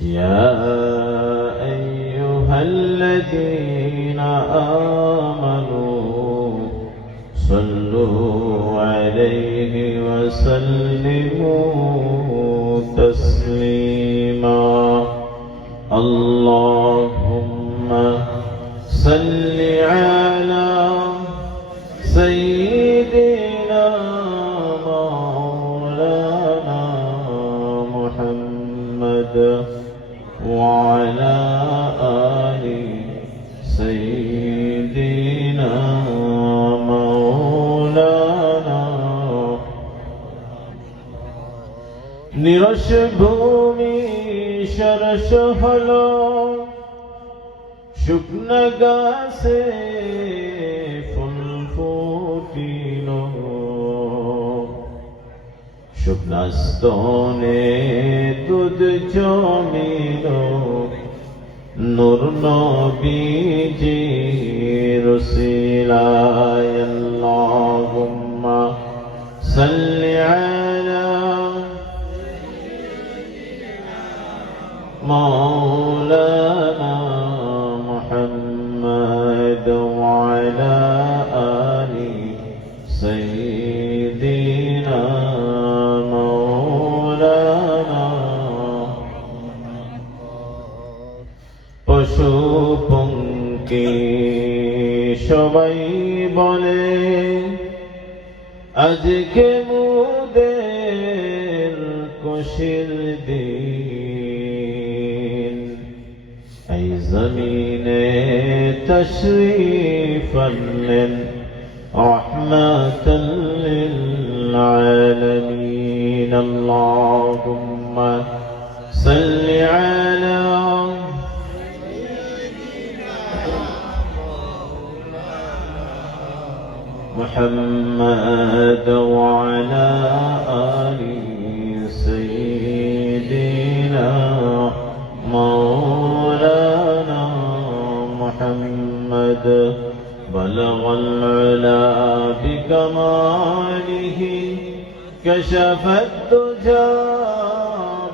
يا أيها الذين آمنوا صلوا عليه وسلموا تسليما اللهم صل على سيدنا مولانا محمد وعلى آل سيدنا مولانا নিরশ ভূমি সরস হলো শুকনো গাছে ফুল ফুটিল শুকনা স্তনে দুধ জমিল নূর নবীজির উসিলায় আল্লাহুম্মা সাল্লি আলা مولانا محمد وعلى آل سيدنا مولانا পশু পঙ্খী সবাই বলে আজকে মোদের খুশির দিন এই জমিনে তশরীফ আনলেন রহমাতাল লিল আলামিন আল্লাহুম্মা সাল্লি আলা محمد وعلى آل سيدنا مولانا محمد بلغ العلا بكماله كشف الدجى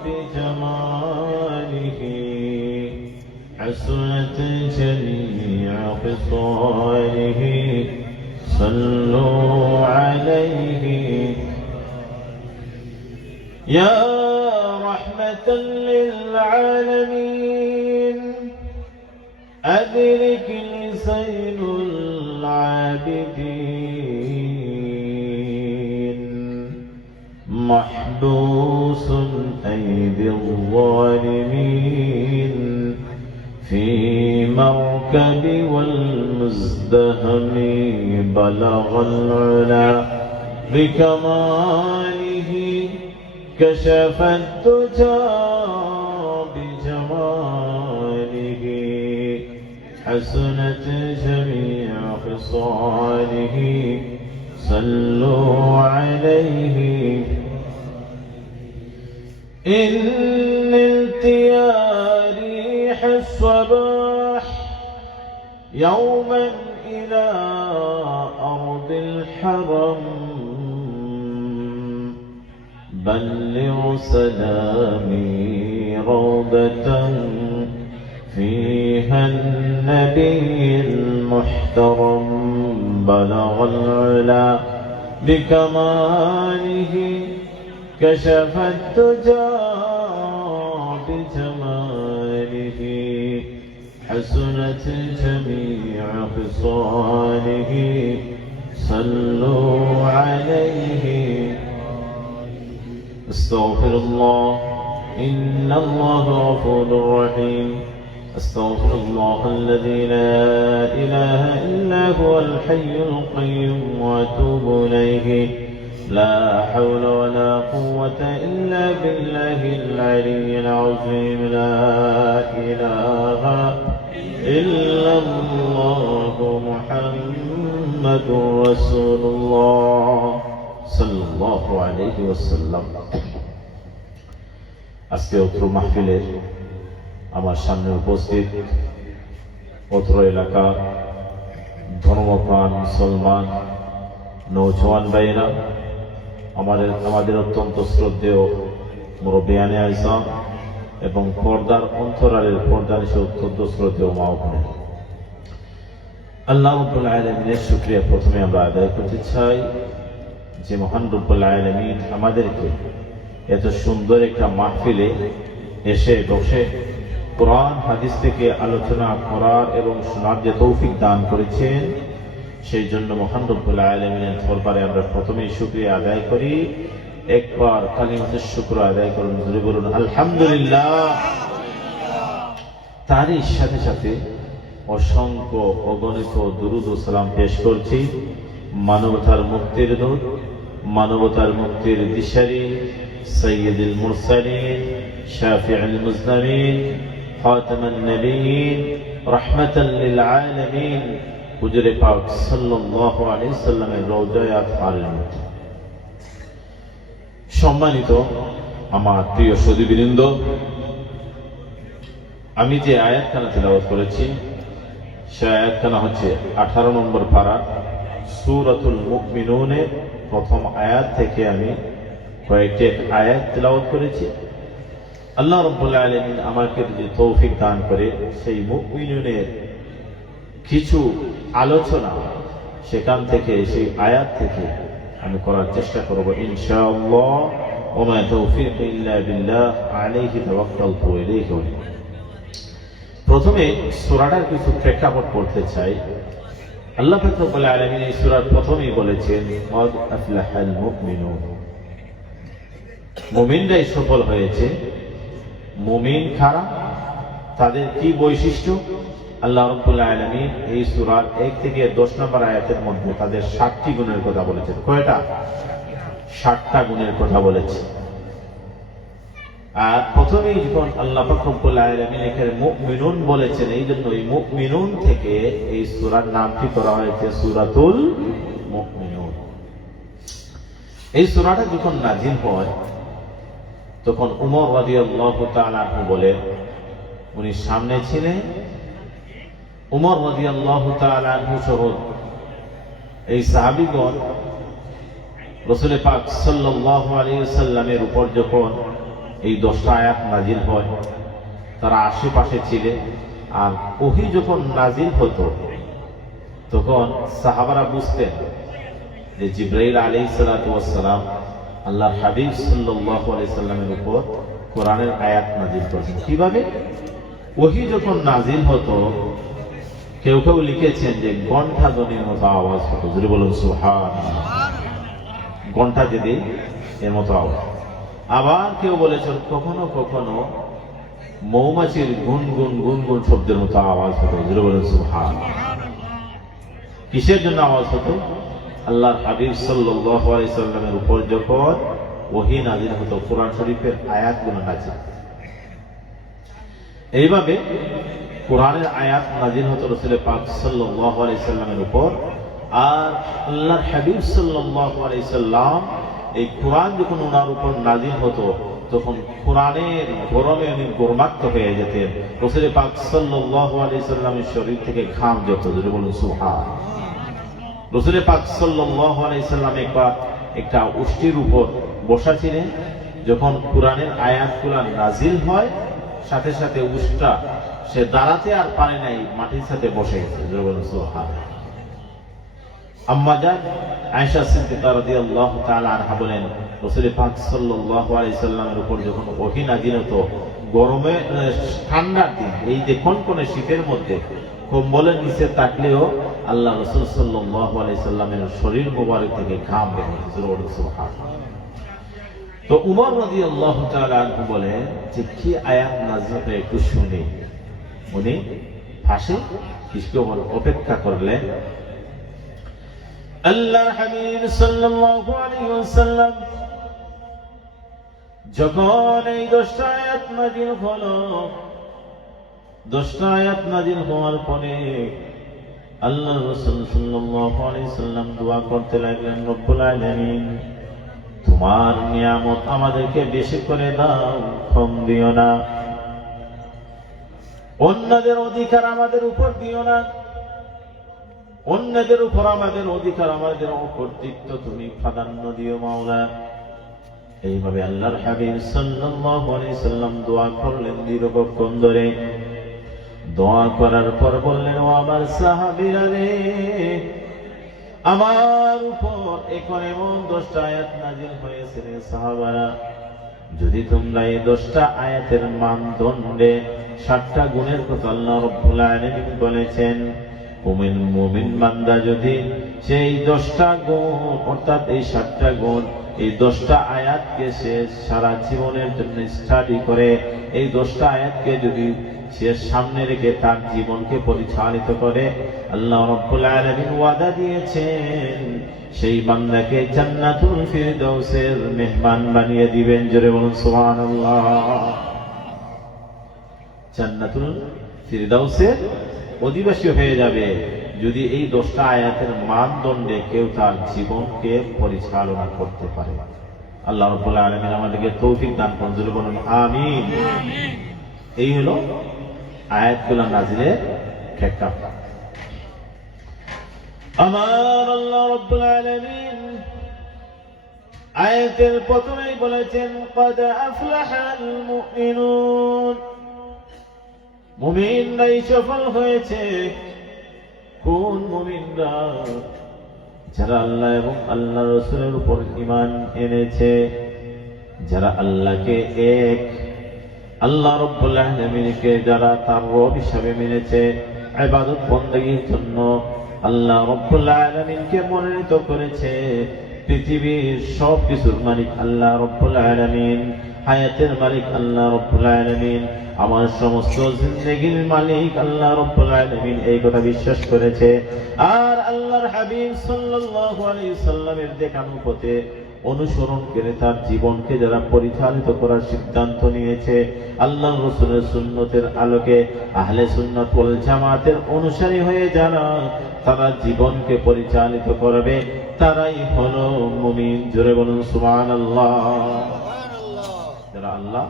بجماله حسنت جميع خصاله صلوا عليه يا رحمة للعالمين أدرك لسين العابدين محبوس أيدي الظالمين في مركب والمزدهم بلغ العلا بكماله كشف الدجى بجماله حسنت جميع خصاله صلوا عليه إن التيا ريح الصباح يوما إلى أرض الحرم بلغ سلامي روضة فيها النبي المحترم بلغ العلا بكماله كشف الدجى بجماله حسنت جميع خصاله صلوا عليه استغفر الله إن الله غفور رحيم استغفر الله الذي لا إله إلا هو الحي القيوم وأتوب إليه لا حول ولا قوة إلا بالله العلي العظيم لا إله إلا الله محمد رسول الله صلى الله عليه وسلم আজকে অত্র মাহফিলের আমার সামনে উপস্থিত অত্র এলাকা ধর্মপ্রাণ মুসলমান নৌজওয়ান ভাইরা আমাদের অত্যন্ত শ্রদ্ধেয় মুরব্বিয়ানে আইসাম এবং পর্দার অন্তরালের পর্দা নিশে অত্যন্ত শ্রদ্ধেয় মা ও বোনেরা, আল্লাহ রাব্বুল আলামিনের শুকরিয়া প্রথমে আমরা আদায় করতে চাই যে মহান রব্বুল আলামিন আমাদেরকে এত সুন্দর একটা মাহফিলে এসে বসে কোরআন হাদিস থেকে আলোচনা করার এবং শোনার যে তৌফিক দান করেছেন, সেই জন্য মহান রব্বুল আলামিনের দরবারে আমরা প্রথমেই শুকরিয়া আদায় করি। একবার কালিমাতুশ শুকর আদায় করুন, জোরে বলুন আলহামদুলিল্লাহ। তারই সাথে সাথে অসংখ্য অগণিত দুরূদ ও সালাম পেশ করছি মানবতার মুক্তির দূত, মানবতার মুক্তির দিশারি, সাইয়্যিদুল মুরসালিন, শাফিউল মুজনিবিন, খাতামুন নবিয়্যিন, রাহমাতাল লিল আলামিন, হুজুরে পাক সাল্লাল্লাহু আলাইহি সাল্লামের রওজায়ে আতহারের মধ্যে। সম্মানিত আমার প্রিয় সুধীবৃন্দ, আমি যে আয়াতখানা তেলাওয়াত করেছি সে আয়াতখানা হচ্ছে 18 নম্বর পারা সূরাতুল মুমিনুনের প্রথম আয়াত থেকে আমি কয়েকটি আয়াত তেলাওয়াত করেছি। আল্লাহ রাব্বুল আলামিন আমাকে যদি তৌফিক দান করে সেই মুমিনুনের কিছু আলোচনা সেখান থেকে, সেই আয়াত থেকে আমি করার চেষ্টা করব ইনশাআল্লাহ। ওয়া মা তাওফীকি ইল্লা বিল্লাহ, আলাইহি তাওয়াক্কালতু ওয়া ইলাইহি উনীব। প্রথমে সূরাটার কিছু প্রেক্ষাপট পড়তে চাই। আল্লাহ পাক রব্বুল আলামিন এই সূরার প্রথমেই বলেছেন ক্বাদ আফলাহাল মুমিনুন, মুমিনরাই সফল হয়েছে। মুমিন কারা, তাদের কি বৈশিষ্ট্য? আল্লাহ রাব্বুল আলামিন এই সূরার 1 থেকে 10 নম্বর আয়াতের মধ্যে তাদের 7টি গুণের কথা বলেছেন। কয়টা? 7টা গুণের কথা বলেছে। আর প্রথমেই যখন আল্লাহ পাক রব্বুল আলামিন এখানে মুমিনুন বলেছেন, এই জন্য এই মুমিনুন থেকে এই সূরার নামটি করা হয়েছে সূরাতুল মুমিনুন। এই সূরাটা যখন নাযিল হয় তখন উমর রাদিয়াল্লাহু তাআলা আনহু বলেন, উনি সামনে ছিলেন। উমর রাদিয়াল্লাহু তাআলা আনহু সহ এই সাহাবীগণ রাসূল পাক সাল্লাল্লাহু আলাইহি ওয়াসাল্লামের উপর যখন এই 10টা আয়াত নাজিল হয় তারা আশেপাশে ছিলেন। আর ওহী যখন নাজিল হতো তখন সাহাবারা বুঝতেন যে জিবরাইল আলাইহিস সালাতু ওয়াস সালাম আল্লাহর হাবিব সাল্লাল্লাহু আলাইহি সাল্লামের উপর কোরআনের আয়াত নাজিল করেছেন। কিভাবে? ওহী যখন নাজিল হতো কেউ কেউ লিখেছেন যে ঘণ্টা ধ্বনির মতো আওয়াজ হতো। যদি বলুন সুবহানাল্লাহ, ঘণ্টা যদি এর মতো আওয়াজ। আবার কেউ বলেছেন কখনো কখনো মৌমাছির গুনগুন গুনগুন শব্দের মতো আওয়াজ হতো। যদি বলুন সুবহানাল্লাহ। কিসের জন্য আওয়াজ হতো? আল্লাহর হাবিব সাল্লাল্লাহু আলাইহি সাল্লামের উপর যখন ওহী নাজিল হতো, কোরআন শরীফের আয়াতগুলো নাজিল। এইভাবে কোরআনের আয়াত নাজিল হতো রাসূল পাক সাল্লাল্লাহু আলাইহি সাল্লামের উপর। আর আল্লাহর হাবিব সাল্লাল্লাহু আলাইহি সাল্লাম এই কোরআন যখন ওনার উপর নাজিল হতো তখন কোরআনের গরমে উনি গরমাক্ত হয়ে যেতেন। রাসূল পাক সাল্লাল্লাহু আলাইহি সাল্লামের শরীর থেকে ঘাম ঝরত। যদি বলুন সুবহানাল্লাহ। রাসূল পাক সাল্লাল্লাহু আলাইহি সাল্লাম একবার একটা উষ্টির উপর বসা ছিলেন। যখন কোরআনের আয়াতগুলো নাজিল হয় সাথে সাথে উষ্টা সে দাঁড়াতে আর পারে নাই, মাটির সাথে বসে গেছে। সুবহানাল্লাহ। আম্মা জান আয়েশা সিদ্দিকা রাদিয়াল্লাহু তাআলা আনহা বলেন, রাসূল পাক সাল্লাল্লাহু আলাইহি সাল্লামের উপর যখন ওহী নাযিল হতো গরমে ঠান্ডার দিন, এই যে কনকনে শীতের মধ্যে কম্বলের নিচে থাকলেও আল্লাহ রাসূল সাল্লাল্লাহু আলাইহি সাল্লামের শরীর মোবারক থেকে ঘাম বের হতো। সুবহানাল্লাহ। তো উমর রাদিয়াল্লাহু তাআলা আনহু বলেন যে কি আয়াত নাযিল হয়ে একটু শুনি। উনি পাশে কিছুক্ষণ অপেক্ষা করলেন। আল্লাহর হাবিব সাল্লাল্লাহু আলাইহি ওয়াসাল্লাম যখন এই 10টা আয়াত নাযিল হলো, 10টা আয়াত নাযিল হওয়ার পরে আল্লাহ রাসূল সাল্লাল্লাহু আলাইহি সাল্লাম দোয়া করতে লাগলেন, রব্বুল আলামিন তোমার নিয়ামত আমাদেরকে বেশি করে দাও, কম দিও না। অন্যদের অধিকার আমাদের উপর দিও না, অন্যদের উপর আমাদের অধিকার, আমাদের কর্তৃত্ব তুমি প্রাধান্য দিও মাওলা। এইভাবে আল্লাহর হাবিব সাল্লাল্লাহু আলাইহি সাল্লাম দোয়া করলেন দীর্ঘক্ষণ ধরে। দোয়া করার পর বললেন, ও আমার সাহাবীরা রে, আমার উপর এখন এমন 10টা আয়াত নাযিল হয়েছে রে সাহাবারা, যদি তোমরা এই 10টা আয়াতের মানদণ্ডে 7টা গুণের কথা আল্লাহ রাব্বুল আলামিন বলেছেন, মুমিন বান্দা যদি সেই 10টা গুণ অর্থাৎ এই 7টা গুণ, এই 10টা আয়াতকে সে সারা জীবনের জন্য স্টাডি করে, এই 10টা আয়াতকে যদি সে সামনে রেখে তার জীবনকে পরিচালিত করে, আল্লাহ রাব্বুল আলামিন ওয়াদা দিয়েছেন সেই বান্দাকে জান্নাতুল ফিরদাউসের মেহমান বানিয়ে দিবেন। জোরে বলুন সুবহানাল্লাহ। জান্নাতুল ফিরদাউসের অধিবাসী হয়ে যাবে যদি এই 10টা আয়াতের মানদণ্ডে কেউ তার জীবনকে পরিচালনা করতে পারে। আল্লাহ রাব্বুল আলামিন আমাদেরকে তৌফিক দান করুন। জোরে বলুন আমিন। এই হলো আয়াতগুলো নাযিলের প্রেক্ষাপট। আমার আল্লাহ রাব্বুল আলামিন আয়াতের প্রথমেই বলেছেন, ক্বাদ আফলাহাল মুমিনুন, মুমিনরাই সফল হয়েছে। কোন মুমিনরা? যারা আল্লাহ এবং আল্লাহ রাসূলের উপর ঈমান এনেছে, যারা আল্লাহকে এক, আল্লাহ রাব্বুল আলামিনকে যারা তার রব হিসাবে মেনেছে, ইবাদত বندگির জন্য আল্লাহ রাব্বুল আলামিনকে মনোনীত করেছে। পৃথিবীর সব কিছুর মালিক আল্লাহ রাব্বুল আলামিন, হায়াতের মালিক আল্লাহ রাব্বুল আলামিন, আমার সমস্ত জিন্দেগির মালিক আল্লাহ রাব্বুল আলামিন, এই কথা বিশ্বাস করেছে। আর আল্লাহর হাবিব সাল্লাল্লাহু আলাইহি সাল্লামের দেখানো পথে অনুসরণ করে তার জীবনকে যারা পরিচালিত করার সিদ্ধান্ত নিয়েছে, আল্লাহ রাসূলের সুন্নতের আলোকে আহলে সুন্নাত ওয়াল জামাতের অনুসারী হয়ে যারা তারা জীবনকে পরিচালিত করবে, তারাই হলো মুমিন। জোরে বলুন সুবহানাল্লাহ। যারা আল্লাহ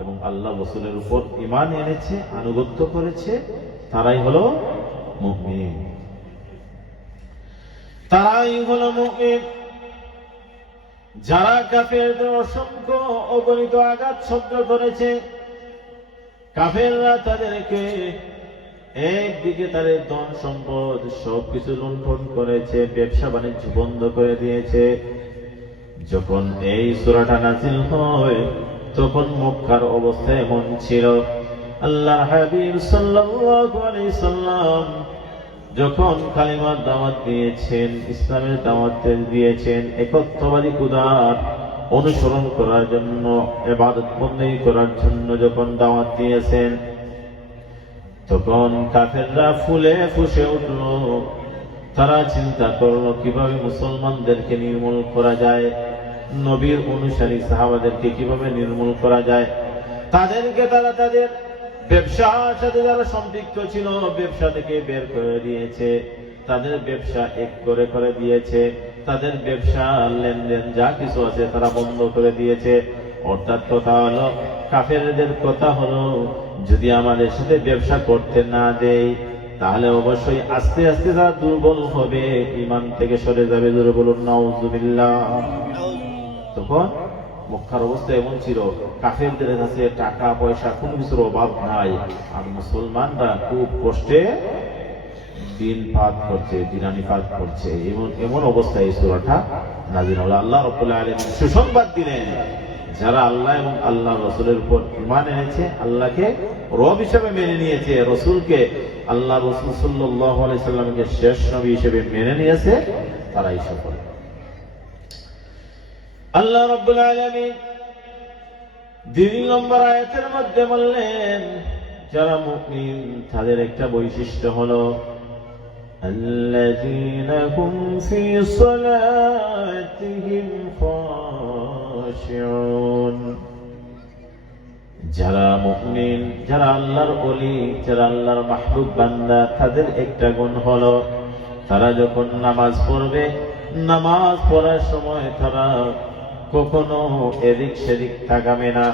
এবং আল্লাহ রাসূলের উপর ঈমান এনেছে, আনুগত্য করেছে, তারাই হলো মুমিন, তারাই হলো মুমিন। যারা কাফেরদের অসংখ্য অগণিত আঘাত সহ্য করেছে, কাফেররা তাদেরকে একদিকে তাদের ধন সম্পদ সবকিছু লুণ্ঠন করেছে, ব্যবসা বাণিজ্য বন্ধ করে দিয়েছে। যখন এই সূরাটা নাযিল হয় তখন মক্কার অবস্থা এমন ছিল, আল্লাহর হাবিব সাল্লাল্লাহু আলাইহি সাল্লাম যখন কালিমার দাওয়াত দিয়েছেন, ইসলামের দাওয়াত দিয়েছেন, একত্ববাদী খোদার অনুসরণ করার জন্য, ইবাদত বندگی করার জন্য যখন দাওয়াত দিয়েছেন, তখন কাফেররা ফুলে ফুসে উঠল। তারা চিন্তা করলো কিভাবে মুসলমানদেরকে নির্মূল করা যায়, নবীর অনুসারী সাহাবাদেরকে কিভাবে নির্মূল করা যায়। তাদেরকে তারা তাদের ব্যবসার সাথে যারা সম্পৃক্ত ছিল ব্যবসা থেকে বের করে দিয়েছে, তাদের ব্যবসা এক করে দিয়েছে, তাদের ব্যবসা লেনদেন যা কিছু আছে তারা বন্ধ করে দিয়েছে। অর্থাৎ কথা হলো, কাফেরদের কথা হলো, যদি আমাদের সাথে ব্যবসা করতে না দেয় তাহলে অবশ্যই আস্তে আস্তে তারা দুর্বল হবে, ঈমান থেকে সরে যাবে। জোরে বলুন নাউযুবিল্লাহ। তখন মক্কার অবস্থা এমন ছিল, কাফেরদের কাছে টাকা পয়সা কোনো কিছুর অভাব নাই, আর মুসলমানরা খুব কষ্টে দিন পাত করছে, দিনানি পাত করছে। এমন অবস্থায় এই সূরাটা নাযিল হলো। আল্লাহ রাব্বুল আলামিন সুসংবাদ দিলেন, যারা আল্লাহ এবং আল্লাহ রাসূলের উপর ঈমান এনেছে, আল্লাহকে রব হিসেবে মেনে নিয়েছে, রাসূলকে আল্লাহ রাসূল সাল্লাল্লাহু আলাইহি সাল্লামকে শেষ নবী হিসেবে মেনে নিয়েছে, তারাই সফল। আল্লাহ রাব্বুল আলামিন 2 নম্বর আয়াতের মধ্যে বললেন, যারা মুমিন তাদের একটা বৈশিষ্ট্য হলো আল্লাযীনা হুম ফী সালাতিহিম খাশিউন। যারা মুমিন, যারা আল্লাহর ওলি, যারা আল্লাহর মাহবুব বান্দা, তাদের একটা গুণ হলো তারা যখন নামাজ পড়বে, নামাজ পড়ার সময় তারা কখনো এদিক সেদিক তাকাবে না,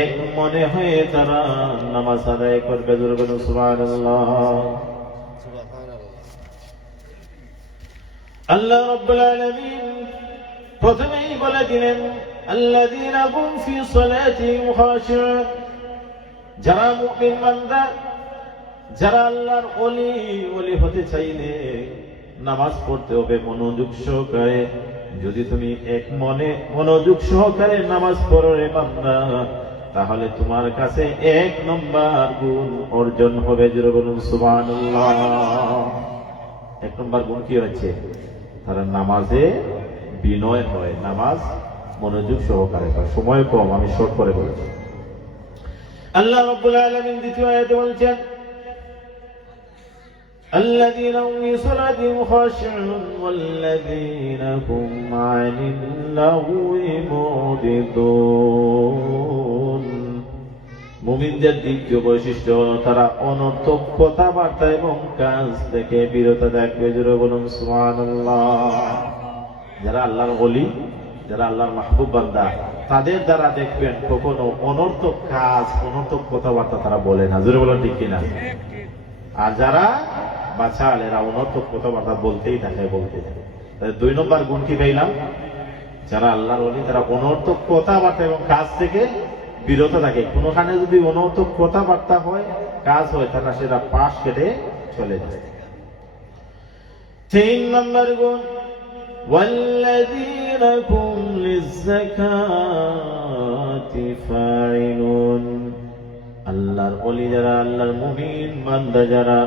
এক মনে হয়ে তারা নামাজ আদায় করবে। সুবহানাল্লাহ। আল্লাহ রাব্বুল আলামিন প্রথমেই বলে দিলেন আল্লাযীনা হুম ফি সালাতিহিম খাশিউন, যারা মুমিন বান্দা, যারা আল্লাহর ওলি হতে চাইলে নামাজ পড়তে হবে মনোযোগ সহকারে। যদি তুমি এক মনে মনোযোগ সহকারে নামাজ পড়ো রে বান্দা, তাহলে তোমার কাছে 1 নম্বর গুণ অর্জন হবে। জোরে বলুন সুবহানাল্লাহ। 1 নম্বর গুণ কি হচ্ছে? তারা নামাজে বিনয় হয়, নামাজ মনোযোগ সহকারে হয়। সময় কম, আমি শর্ট করে বলছি। আল্লাহ রাব্বুল আলামিন দ্বিতীয় আয়াতে বলছেন, الذين هم في صلاتهم خاشعون والذين هم عن اللغو معرضون। মুমিনদের দ্বিতীয় বৈশিষ্ট্য হলো তারা অনর্থক কথাবার্তা এবং কাজ থেকে বিরত থাকবে। জোরে বলুন সুবহানাল্লাহ। যারা আল্লাহর ওলি, যারা আল্লাহর মাহবুব বান্দা, তাদের দ্বারা দেখবেন কখনো অনর্থক কাজ, অনর্থক কথাবার্তা তারা বলে না। জোরে বলুন ঠিক কিনা? আর যারা বাচাল, এরা অনর্থক কথাবার্তা বলতেই থাকে। 2 নম্বর গুণ কি পাইলাম? যারা আল্লাহর ওলি তারা অনর্থক কথাবার্তা এবং কাজ থেকে বিরত থাকে। কোনখানে যদি অনর্থক কথাবার্তা হয়, কাজ হয়, তারা সেটা পাশ কেটে চলে যায়। 3 নম্বর গুণ, ওয়াল্লাযীনা হুম লিয-যাকাতি ফাঈলুন। আল্লাহর ওলি যারা, আল্লাহর মুমিন বান্দা যারা,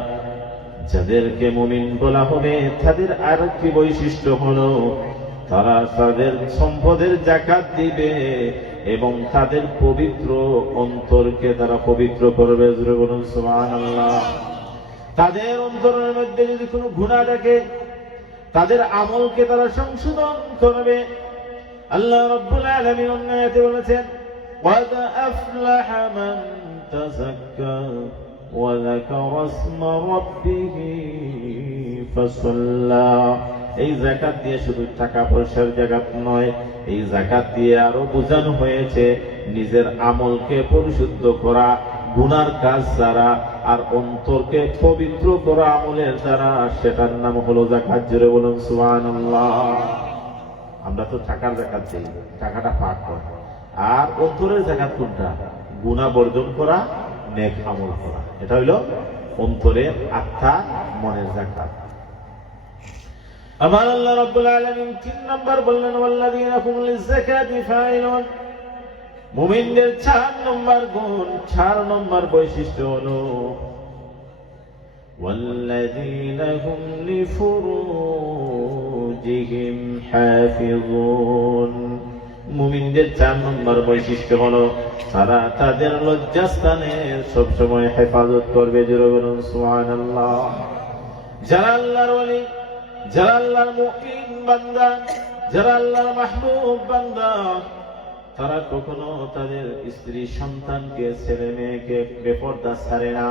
যাদেরকে মুমিন বলা হবে, তাদের আরেকটি বৈশিষ্ট্য হলো তারা তাদের সম্পদের যাকাত দিবে এবং তাদের পবিত্র অন্তরকে তারা পবিত্র করবে। জোরে বলুন সুবহানাল্লাহ। তাদের অন্তরের মধ্যে যদি কোনো গুনাহ থাকে, তাদের আমলকে তারা সংশোধন করবে। আল্লাহ রাব্বুল আলামিন অন্য আয়াতে বলেছেন, قد أفلح من تزكى وذكر اسم ربه فصلى। এই যাকাত দিয়ে শুধু টাকা পয়সার যাকাত নয়, এই যাকাত দিয়ে আরো বোঝানো হয়েছে নিজের আমলকে পরিশুদ্ধ করা, গুনার কাজ দ্বারা আর অন্তরকে পবিত্র করা আমলের দ্বারা, সেটার নাম হলো যাকাত। জোরে বলুন সুবহানাল্লাহ। আমরা তো টাকার যাকাত দিই, টাকাটা পাক করা। আর অন্তরের যাকাত কোনটা? গুনাহ বর্জন করা, নেক আমল করা। এটা হইল অন্তরের, আত্মা, মনের যাকাত। আমার আল্লাহ রাব্বুল আলামিন 3 নম্বর বললেন, ওয়াল্লাযীনা হুম লিয-যাকাতি ফাঈলুন। মুমিনদের 4 নম্বর গুণ, 4 নম্বর বৈশিষ্ট্য হলো ওয়াল্লাযীনা হুম লিফুরুজিহিম হাফিজুন। মুমিনদের 4 নম্বর বৈশিষ্ট্য হলো তারা তাদের লজ্জাস্থানের সবসময় হেফাজত করবে। জোরে বলুন সুবহানাল্লাহ। যারা আল্লাহর ওলি, যারা আল্লাহর মুমিন বান্দা, যারা আল্লাহর মাহবুব বান্দা, তারা কখনো তাদের স্ত্রী সন্তানকে, ছেলে মেয়েকে বেপর্দা ছাড়ে না।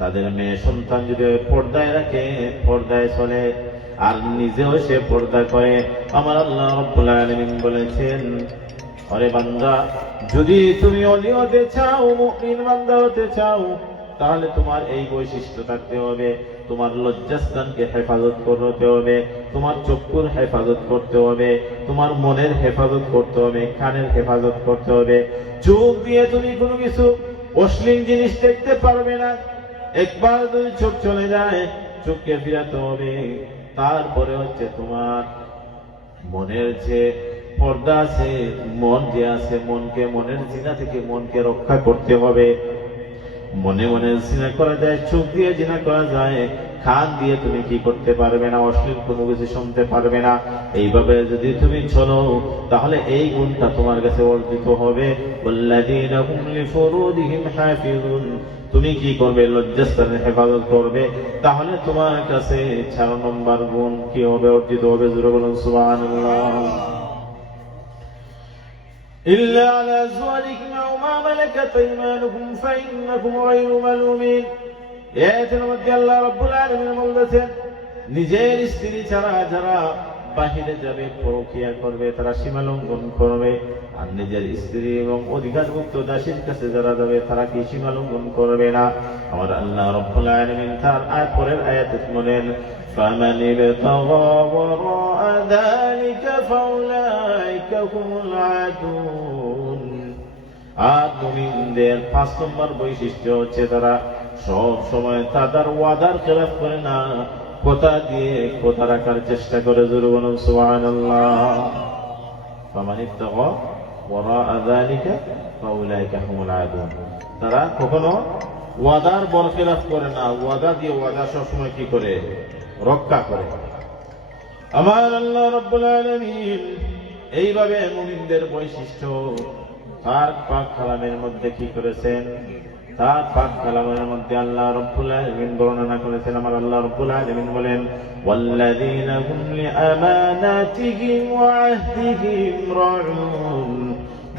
তাদের মেয়ে সন্তান যদি পর্দায় রাখে, পর্দায় চলে, আর নিজেও সে পর্দা করে। আমার আল্লাহ রাব্বুল আলামিন বলেছেন, আরে বান্দা, যদি তুমি ওলি হতে চাও, মুমিন বান্দা হতে চাও, তাহলে তোমার এই বৈশিষ্ট্য থাকতে হবে। তোমার লজ্জাস্থানকে হেফাজত করতে হবে, তোমার চক্ষুর হেফাজত করতে হবে, তোমার মনের হেফাজত করতে হবে, কানের হেফাজত করতে হবে। চোখ দিয়ে তুমি কোনো কিছু অশ্লীল জিনিস দেখতে পারবে না। একবার যদি চোখ চলে যায়, চোখকে ফিরাতে হবে। তারপরে হচ্ছে তোমার মনের যে পর্দা আছে, মন যে আছে, মনকে, মনের জিনা থেকে মনকে রক্ষা করতে হবে। মনে মনে জিনা করা যায়, চোখ দিয়ে জিনা করা যায়, কান দিয়ে তুমি কি করতে পারবে না, অশ্লীল কোনো কিছু শুনতে পারবে না। এইভাবে যদি তুমি চলো, তাহলে এই গুণটা তোমার কাছে অর্জিত হবে। ওয়াল্লাযীনা হুম লিফুরুজিহিম হাফিজুন। তুমি কি করবে? লজ্জাস্থানের হেফাজত করবে। তাহলে তোমার কাছে 4 নম্বর গুণ কি হবে? অর্জিত হবে। জোরে বলুন সুবহানাল্লাহ। إلا على أزواجكم أو ما ملكت أيمانكم فإنكم غير ملومين। এর মধ্যে আল্লাহ রাব্বুল আলামিন বলেছেন, নিজের স্ত্রী ছাড়া যারা বাহিরে যাবে, পরকীয়া করবে, তারা সীমা লঙ্ঘন করবে। আর নিজের স্ত্রী এবং অধিকারভুক্ত দাসীর কাছে যারা যাবে, তারা কি সীমা লঙ্ঘন করবে না? আমার আল্লাহ রাব্বুল আলামিন তার পরের আয়াতে বলেন, فَمَنِ ابْتَغَى وَرَاءَ ذَلِكَ فَأُولَٰئِكَ হুমুল আদুন। আর মুমিনদের 5 নম্বর বৈশিষ্ট্য হচ্ছে তারা সব সময় তাদের ওয়াদার খেলাফ করে না, কথা দিয়ে কথা রাখার চেষ্টা করে। জোরে বলুন সুবহানাল্লাহ। ফামান ইত্তাকা ওয়ারাআ যালিকা ফাউলাইকা হুমুল আদুন। তারা কখনো ওয়াদার বরখেলাফ করে না, ওয়াদা দিয়ে ওয়াদা সবসময় কি করে? রক্ষা করে। আমার আল্লাহ রাব্বুল আলামিন এইভাবে মুমিনদের বৈশিষ্ট্য তার পাক কালামের মধ্যে কি করেছেন? তার পাক কালামের মধ্যে আল্লাহ রাব্বুল আলামিন বর্ণনা করেছেন। আমার আল্লাহ রাব্বুল আলামিন বলেন, ওয়াল্লাযীনা হুম লিআমানাতিহিম ওয়া আহদিহিম রাউন।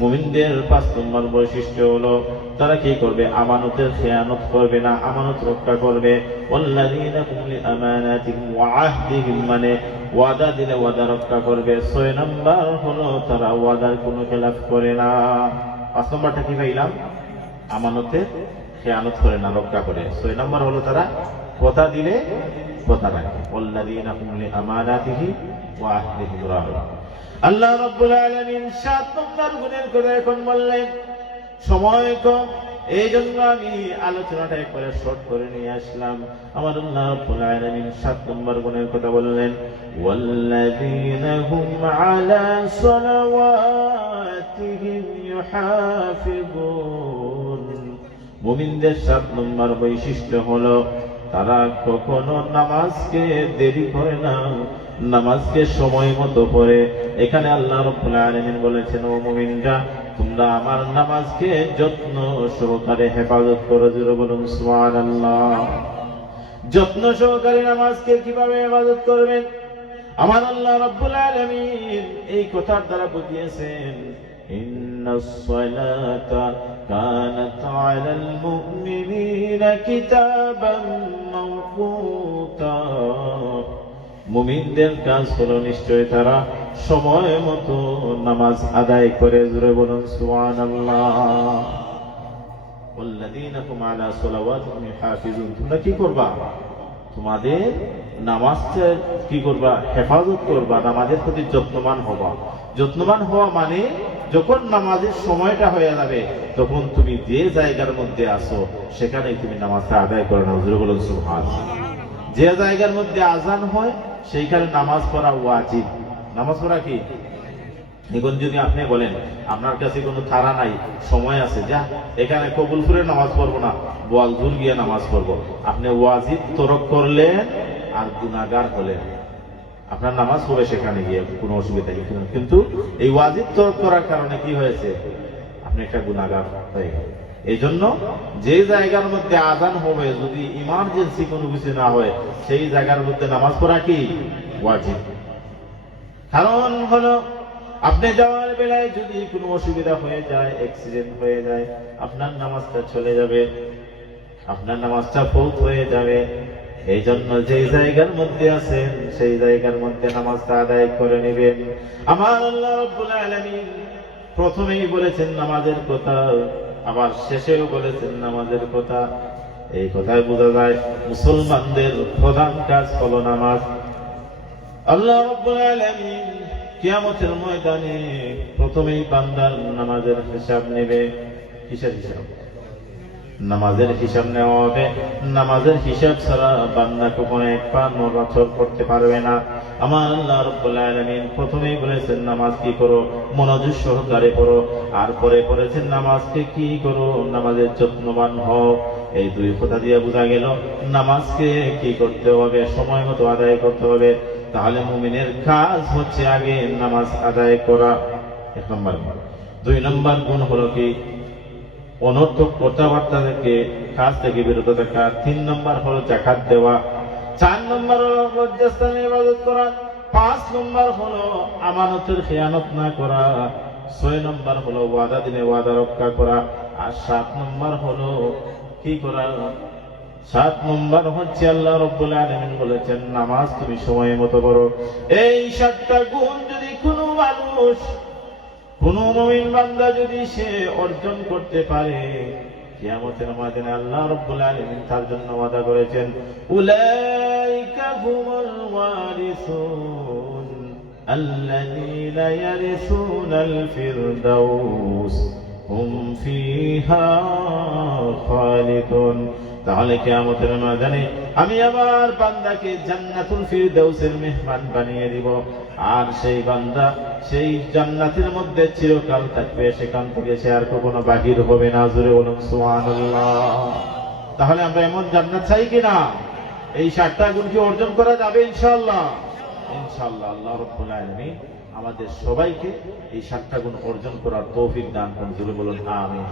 মুমিনদের 5 নম্বর বৈশিষ্ট্য হলো তারা কি করবে? আমানতের খেয়ানত করবে না, আমানত রক্ষা করবে। ওয়াল্লাযীনা হুম লিআমানাতিহিম ওয়া আহদিহিম মানে ওয়াদা দিলে ওয়াদা রক্ষা করবে। 6 নম্বর হলো তারা ওয়াদার কোনো খেলাফ করে না। 5 নম্বরটা কি পাইলাম? আমানতের খেয়ানত করে না, রক্ষা করে। 6 নম্বর হলো তারা কথা দিলে কথা রাখে। ওয়াল্লাযীনা হুম লিআমানাতিহিম ওয়া আহদিহিম রাউন। আল্লাহ রাব্বুল আলামিন 7 নম্বর গুণের কথা এখন বললেন। সময় কম, এই জন্য আমি আলোচনাটা একবারে শর্ট করে নিয়ে আসলাম। আমার আল্লাহ রাব্বুল আলামিন 7 নম্বর গুণের কথা বললেন, ওয়াল্লাযীনা হুম আলা সালাওয়াতিহিম ইউহাফিজুন। মুমিনদের 7 নম্বর বৈশিষ্ট্য হলো তারা কখনো নামাজকে দেরি করে না, নামাজকে সময় মতো পড়ে। এখানে আল্লাহ রাব্বুল আলামিন বলেছেন, ও মুমিনরা তোমরা আমার নামাজকে যত্ন সহকারে হেফাজত করো। জোরে বলুন সুবহানাল্লাহ। যত্ন সহকারে নামাজকে কিভাবে হেফাজত করবেন? আমার আল্লাহ রাব্বুল আলামিন এই কথার দ্বারা বুঝিয়েছেন, ইন্নাস সালাতা কানাত আলাল মুমিনিনা কিতাবান মাওকুতা। মুমিনদের কাজ হলো নিশ্চয় তারা সময় মতো নামাজ আদায় করে। জোরে বলুন সুবহানাল্লাহ। ওয়াল্লাযীনা হুম আলা সালাওয়াতিহিম ইউহাফিজুন। তোমরা কি করবা? তোমাদের নামাজটা কি করবা? হেফাজত করবা, নামাজের প্রতি যত্নবান হবা। যত্নবান হওয়া মানে যখন নামাজের সময়টা হয়ে যাবে তখন তুমি যে জায়গার মধ্যে আসো সেখানেই তুমি নামাজটা আদায় করে নাও। জোরে বলুন সুবহানাল্লাহ। যে জায়গার মধ্যে আজান হয় সেইখানে নামাজ পড়া ওয়াজিব। নামাজ পড়া কি? এখন যদি আপনি বলেন আপনার কাছে কোনো তাড়া নাই, সময় আছে, যা এখানে কবুলপুরে নামাজ পড়বো না, বোয়ালপুর গিয়ে নামাজ পড়বো, আপনি ওয়াজিব তরক করলেন আর গুনাহগার হলেন। আপনার নামাজ হবে সেখানে গিয়ে, কোনো অসুবিধা নেই। কিন্তু এই ওয়াজিব তরক করার কারণে কি হয়েছে? আপনি একটা গুনাহগার হয়ে গেলেন। এই জন্য যে জায়গার মধ্যে আজান হবে, যদি ইমার্জেন্সি কোনো কিছু না হয়, সেই জায়গার মধ্যে নামাজ পড়া কি ওয়াজিব। কারণ হলো আপনি যাওয়ার বেলায় যদি কোনো অসুবিধা হয়ে যায়, অ্যাক্সিডেন্ট হয়ে যায়, আপনার নামাজটা চলে যাবে, আপনার নামাজটা ফৌত হয়ে যাবে। এই জন্য যে জায়গার মধ্যে আছেন সেই জায়গার মধ্যে নামাজটা আদায় করে নেবেন। আমার আল্লাহ রাব্বুল আলামিন প্রথমেই বলেছেন নামাজের কথা, আবার শেষেও বলেছেন নামাজের কথা। এই কথায় বোঝা যায় মুসলমানদের প্রধান কাজ হলো নামাজ। আল্লাহ রাব্বুল আলামিন কিয়ামতের ময়দানে প্রথমেই বান্দার নামাজের হিসাব নেবে। কিসের হিসাব? নামাজের হিসাব নেওয়া হবে। নামাজের হিসাব ছাড়া বান্দা কখনো এক পা নড়াচড় করতে পারবে না। আমার আল্লাহ রাব্বুল আলামিন প্রথমেই বলেছেন নামাজ কি করো, মনোযোগ সহকারে পড়ো। আর পরে বলেছেন নামাজকে কি করো, নামাজের যত্নবান হও। এই দুই কথা দিয়ে বোঝা গেল নামাজকে কি করতে হবে, সময় মতো আদায় করতে হবে। তাহলে মুমিনের কাজ হচ্ছে আগে নামাজ আদায় করা, 1 নম্বর। 2 নম্বর গুণ হলো কি? অনর্থক কথাবার্তা থেকে, কাজ থেকে বিরত থাকা। 3 নম্বর হলো যাকাত দেওয়া। 4 নম্বর হলো লজ্জাস্থানে ইবাদত করা। 5 নম্বর হলো আমানতের খেয়ানত না করা। 6 নম্বর হলো ওয়াদা দিলে ওয়াদা রক্ষা করা। আর 7 নম্বর হলো কি করা? 7 নম্বর হচ্ছে আল্লাহ রাব্বুল আলামিন বলেছেন নামাজ তুমি সময় মতো পড়ো। এই 7টা গুণ যদি কোনো মানুষ, কোন মুমিন বান্দা যদি সে অর্জন করতে পারে, কিয়ামতের ময়দানে আল্লাহ রাব্বুল আলামিন তার জন্য ওয়াদা করেছেন, উলাইকা হুমুল ওয়ারিসুন। الذين يرثون الفردوس هم فيها خالدون। তাহলে কিয়ামতের ময়দানে আমি আমার বান্দাকে জান্নাতুল ফিরদাউসের মেহমান বানিয়ে দিব, আর সেই বান্দা সেই জান্নাতের মধ্যে চিরকাল থাকবে, সেখান থেকে সে আর কখনো বাহির হবে না। জোরে বলুন সুবহানাল্লাহ। তাহলে আমরা এমন জান্নাত চাই কিনা? এই 7টা গুণ কি অর্জন করা যাবে ইনশাআল্লাহ? ইনশাআল্লাহ আল্লাহ রাব্বুল আলামিন আমাদের সবাইকে এই 7টা গুণ অর্জন করার তৌফিক দান করুন। জোরে বলুন আমিন।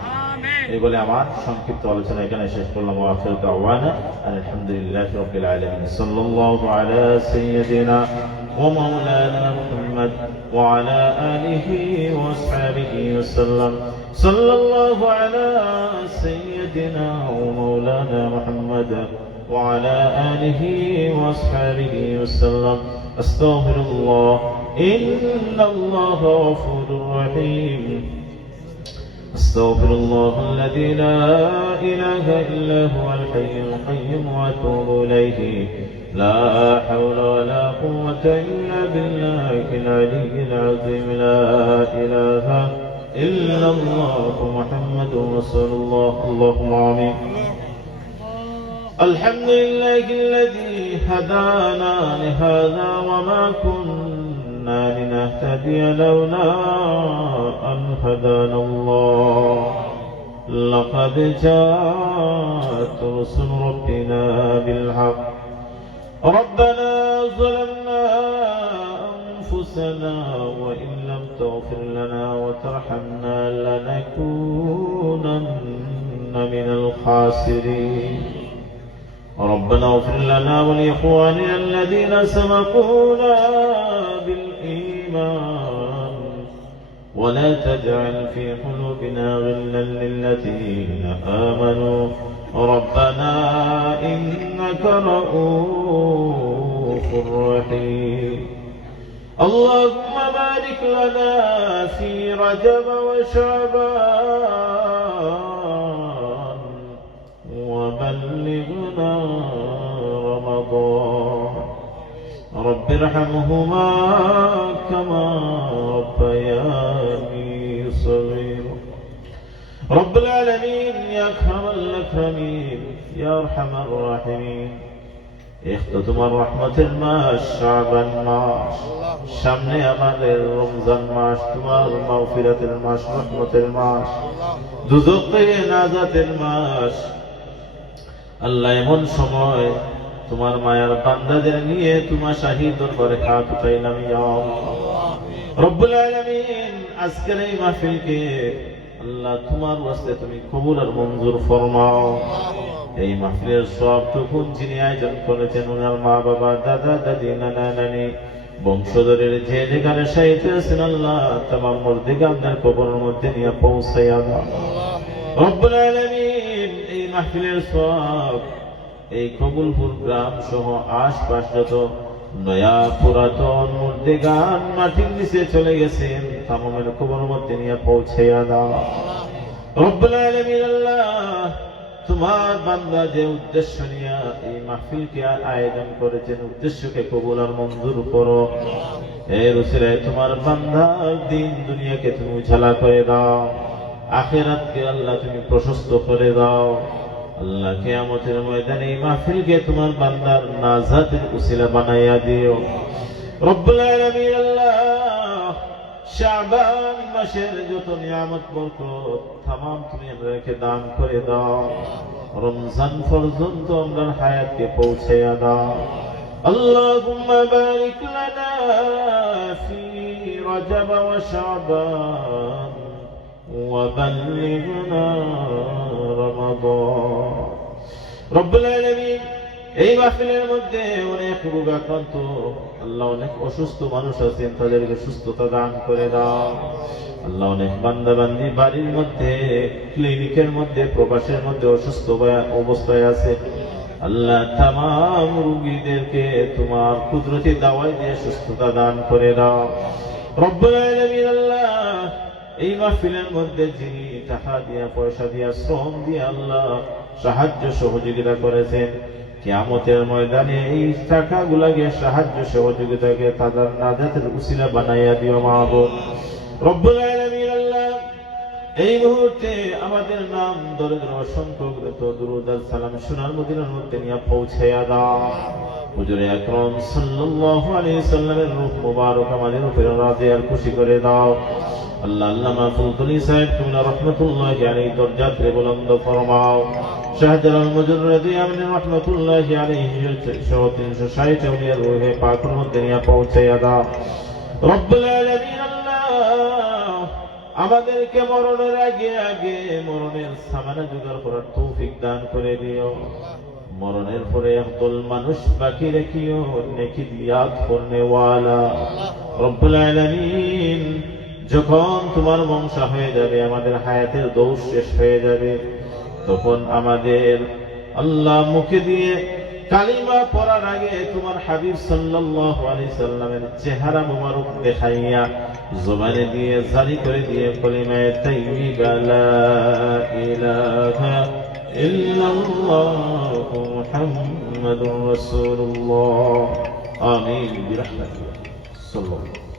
এই বলে আমার সংক্ষিপ্ত আলোচনা এখানে শেষ করলাম। ওয়া আখিরু দাওয়ানা আলহামদুলিল্লাহি রাব্বিল আলামিন। সাল্লাল্লাহু আলা সাইয়্যিদিনা ওয়া মাওলানা মুহাম্মদ ওয়া আলা আলিহি ওয়া আসহাবিহি ওয়াসাল্লাম। সাল্লাল্লাহু আলা সাইয়্যিদিনা ওয়া মাওলানা মুহাম্মদ وعلى آله وأصحابه وسلم. أستغفر الله إن الله غفور رحيم. أستغفر الله الذي لا إله إلا هو الحي القيوم وأتوب إليه. لا حول ولا قوة إلا بالله العلي العظيم. لا إله إلا الله محمد رسول الله. اللهم آمين. الحمد لله الذي هدانا لهذا وما كنا لنهتدي لولا أن هدانا الله. لقد جاءت رسل ربنا بالحق. ربنا ظلمنا أنفسنا وإن لم تغفر لنا وترحمنا لنكونن من الخاسرين. ربنا اغفر لنا ولإخواننا الذين سبقونا بالإيمان ولا تجعل في قلوبنا غلا للذين آمنوا ربنا إنك رؤوف رحيم. اللهم بارك لنا في رجب وشعبان وبلغنا رمضان. رب ارحمهما كما ربياني صغيرا. رب العالمين يا أكرم الأكرمين يا أرحم الراحمين. তোমার রহমতের মাস শাবান মাস, সামনে আমাদের রমজান মাস, তোমার মাগফিরাতের মাস, রহমতের মাস, দুজক থেকে নাজাতের মাস। আল্লাহ এমন সময় তোমার মায়ার বান্দাদের নিয়ে তোমার শাহী দরবারে হাত উঠাইলাম ইয়া আল্লাহ। রব্বুল আলামিন আজকের এই মাহফিলকে আল্লাহ তোমার ওয়াস্তে তুমি কবুল আর মঞ্জুর ফরমাও। এই মাহফিলের সবটুকু যিনি আয়োজন করেছেন, ওনার মা বাবা, দাদা দাদি, নানা নানি, বংশধরের যে যেখানে সাহিত্য আছেন আল্লাহ তামাম মুর্দিগানদের কবরের মধ্যে নিয়ে পৌঁছাইয়া দাও। রব্বুল আলামিন এই মাহফিলের সব এই কবুলপুর গ্রাম সহ আশপাশ যত নয়া পুরাতন মুর্দিগান মাটির নিচে চলে গেছেন তামামের কবরের মধ্যে নিয়ে পৌঁছাইয়া দাও। রব্বুল আলামিন আল্লাহ তোমার বান্দা যে উদ্দেশ্য নিয়ে এই মাহফিলকে আয়োজন করেছেন, উদ্দেশ্যকে কবুল আর মঞ্জুর করো। এর উসিলায় তোমার বান্দার দিন দুনিয়াকে তুমি উজালা করে দাও, আখিরাতকে আল্লাহ তুমি প্রশস্ত করে দাও। আল্লাহ কিয়ামতের ময়দানে এই মাহফিলকে তোমার বান্দার নাজাতের উসিলা বানাইয়া দিও। রব্বুল আলামিন আল্লাহ শাবান মাসের যত নিয়ামত বরকত তামাম তুমি আমাদেরকে দান করে দাও। রমজান পর্যন্ত আমরার হায়াতকে পৌঁছাইয়া দাও। আল্লাহুম্মা বারিক লানা ফি রজব ওয়া শাবান ওয়া বাল্লিগনা রমাদান। রব্বুল আলামিন এই মাহফিলের মধ্যে অনেক রোগাক্রান্ত আল্লাহ, অনেক অসুস্থ মানুষ আছেন, তাদেরকে সুস্থতা দান করে দাও। আল্লাহ অনেক বান্দা বান্দি বাড়ির মধ্যে, ক্লিনিকের মধ্যে, প্রবাসের মধ্যে অসুস্থ অবস্থায় আছে। আল্লাহ তামাম রোগীদেরকে তোমার কুদরতি দাওয়াই দিয়ে সুস্থতা দান করে দাও। রব্বুল আলামিন আল্লাহ এই মাহফিলের মধ্যে যিনি টাকা দিয়া, পয়সা দিয়া, শ্রম দিয়া আল্লাহ সাহায্য সহযোগিতা করেছেন কিয়ামতের ময়দানে এই টাকাগুলোকে সাহায্য সহযোগিতাকে তাদের নাজাতের উসিলা বানাইয়া দিও মাহবুব রব্বুল আলামিন। আল্লাহ এই মুহূর্তে আমাদের নাম দরিদ্র অসংখ্য দুরূদ আর সালাম সোনার মদিনার মধ্যে নিয়ে পৌঁছাইয়া দাও। হুজুরে আকরাম সাল্লাল্লাহু আলাইহি সাল্লামের রূহ মুবারক আমাদের উপরে রাজি আর খুশি করে দাও। আল্লাহ আল্লামা ফুলতুলি সাহেব তুমি রহমাতুল্লাহি আলাইহি দরজাতে বুলন্দ ফরমাও। শাহজালাল মুজাররদি আমিন রহমাতুল্লাহি আলাইহি 360 আউলিয়ার রূহে পাকের মধ্যে নিয়ে পৌঁছাইয়া দাও রব্বুল আলামিন। আল্লাহ আমাদেরকে মরণের আগে আগে মরণের সামানা জোগাড় করার তৌফিক দান করে দিও। মরণের পরে একদল মানুষ বাকি রেখিও নেকি দিয়াত করনেওয়ালা রব্বুল আলামিন। যখন তোমার বংশ হয়ে যাবে, আমাদের হায়াতের দৌড় শেষ হয়ে যাবে, তখন আমাদের আল্লাহ মুখে দিয়ে কালিমা পড়ার আগে তোমার হাবিব সাল্লাল্লাহু আলাইহি সাল্লামের চেহারা মুবারক দেখাইয়া জবানে দিয়ে জারি করে দিয়ে কলিমায়ে তাইয়্যিবা লা ইলাহা ইল্লাল্লাহু মুহাম্মাদুর রাসূলুল্লাহ আমিন বিরহমাতিহি সাল্লাল্লাহু